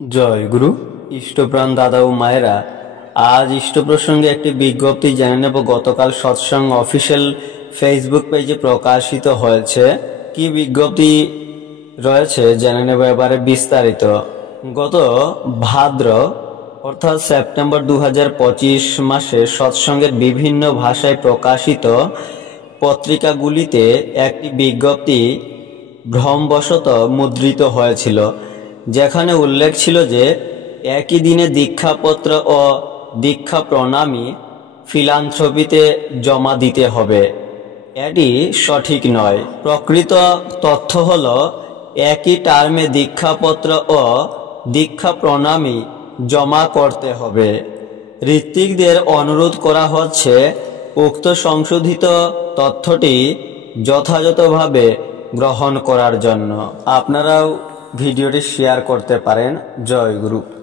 জয় গুরু। ইষ্টপ্রাণ দাদা ও মায়েরা, আজ ইষ্ট প্রসঙ্গে একটি বিজ্ঞপ্তি জেনে নেব। গতকাল সৎসঙ্গ অফিসিয়াল ফেসবুক পেজে প্রকাশিত হয়েছে। কি বিজ্ঞপ্তি রয়েছে জেনে নেব এবারে বিস্তারিত। গত ভাদ্র অর্থাৎ সেপ্টেম্বর 2025 মাসে সৎসঙ্গের বিভিন্ন ভাষায় প্রকাশিত পত্রিকাগুলিতে একটি বিজ্ঞপ্তি ভ্রমবশত মুদ্রিত হয়েছিল, যেখানে উল্লেখ ছিল যে একই দিনে দীক্ষাপত্র ও দীক্ষা প্রণামী ফিলান্থ্রপিতে জমা দিতে হবে। এটি সঠিক নয়। প্রকৃত তথ্য হল একই টার্মে দীক্ষাপত্র ও দীক্ষা প্রণামী জমা করতে হবে। ঋত্বিকদের অনুরোধ করা হচ্ছে উক্ত সংশোধিত তথ্যটি যথাযথভাবে গ্রহণ করার জন্য। আপনারাও ভিডিওটি শেয়ার করতে পারেন। জয় গুরু।